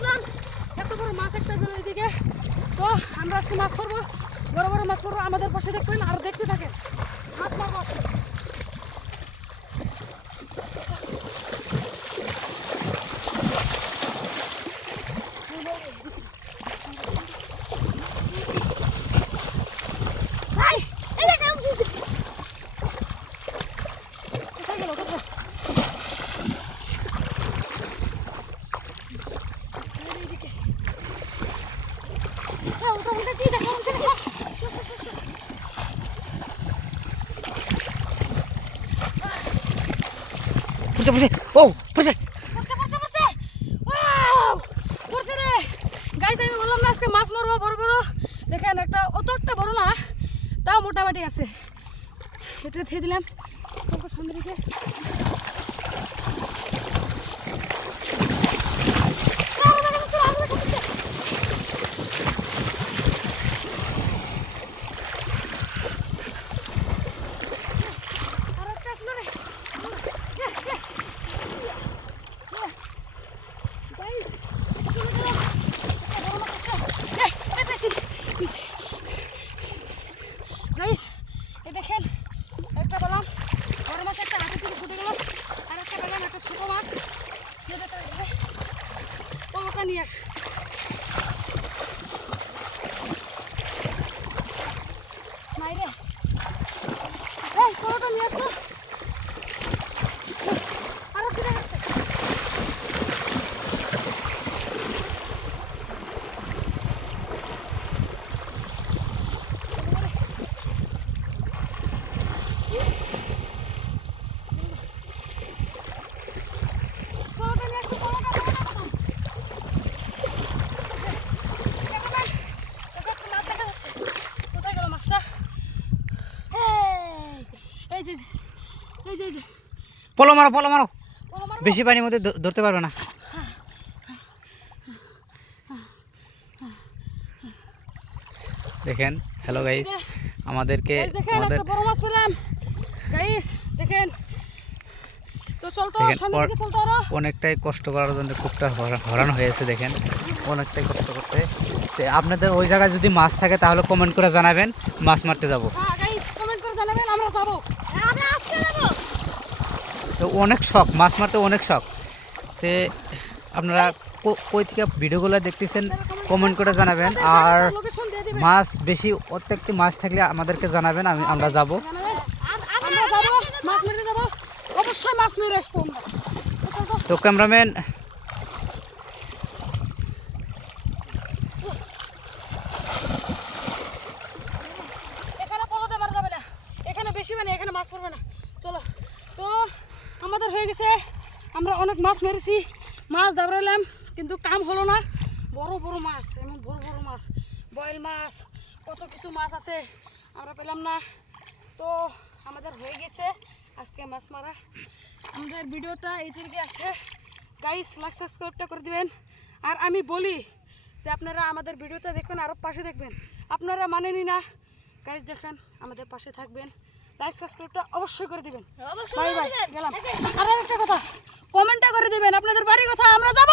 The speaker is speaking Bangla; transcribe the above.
আসলাম, এত বড় মাছ একটা গেল এদিকে। তো আমরা আজকে মাছ পড়বো, বড় বড় মাছ পড়বো। আমাদের পাশে দেখবেন আর দেখতে থাকেন, মাছ মারবো। পড়ছে ও পড়ছে গাইস, আমি বললাম না আজকে মাছ মারবো বড় বড়। দেখেন একটা অত একটা বড় না, তাও মোটামুটি আছে। এটা দিয়ে দিলাম সামনে দিকে। গাইস, এই দেখেন একটা পেলাম বড় মাছ, একটা হাতে থেকে ছুটে গেল। আর একটা পেলাম একটা ছোটো মাছ, ওটা নিয়ে আস। মাইরে এই পরোটা নিয়ে আসতো। আরো কি দেখাচ্ছে? পলো মারো পলো মারো, বেশি পানির মধ্যে ধরতে পারবে না। দেখেন, হ্যালো গাইস, আমাদেরকে আমাদের বড় মাছ পেলাম গাইস। দেখেন তো চলতো সামনে দিকে চলতো। আরো অনেকটাই কষ্ট করার জন্য খুবটা হরান হয়েছে। দেখেন অনেকটাই কষ্ট করছে। তো আপনাদের ওই জায়গায় যদি মাছ থাকে তাহলে কমেন্ট করে জানাবেন, মাছ মারতে যাব। হ্যাঁ গাইস, কমেন্ট করে জানাবেন, আমরা যাব। আমরা আজকে যাব। তো অনেক শখ, মাছ মারতে অনেক শখ। তো আপনারা কই থেকে ভিডিওগুলো দেখতেছেন কমেন্ট করে জানাবেন। আর মাছ বেশি প্রত্যেকটি মাছ থাকলে আমাদেরকে জানাবেন, আমরা যাব। আমরা যাব, মাছ মেরে যাব, অবশ্যই মাছ মেরে আসবো আমরা। তো ক্যামেরাম্যান এখানে পড়তে পারা যাবে না, এখানে বেশি মানে এখানে মাছ পড়বে না। চলো, তো আমাদের হয়ে গেছে, আমরা অনেক মাছ মেরেছি, মাছ দাবড়াইলাম, কিন্তু কাম হলো না। বড় বড় মাছ, এমন বড় বড় মাছ, বয়েল মাছ, কত কিছু মাছ আছে, আমরা পেলাম না। তো আমাদের হয়ে গেছে আজকে মাছ মারা। আমাদের ভিডিওটা এই দিকে আছে গাইস, লাইক সাবস্ক্রাইবটা করে দিবেন। আর আমি বলি যে আপনারা আমাদের ভিডিওটা দেখবেন, আরও পাশে দেখবেন। আপনারা মানেনি না গাইস, দেখেন আমাদের পাশে থাকবেন, লাইক সাবস্ক্রাইবটা অবশ্যই করে দিবেন। বাই বাই, গেলাম। আর একটা কথা, কমেন্টটা করে দিবেন আপনাদের বাড়ি কথা, আমরা যাব।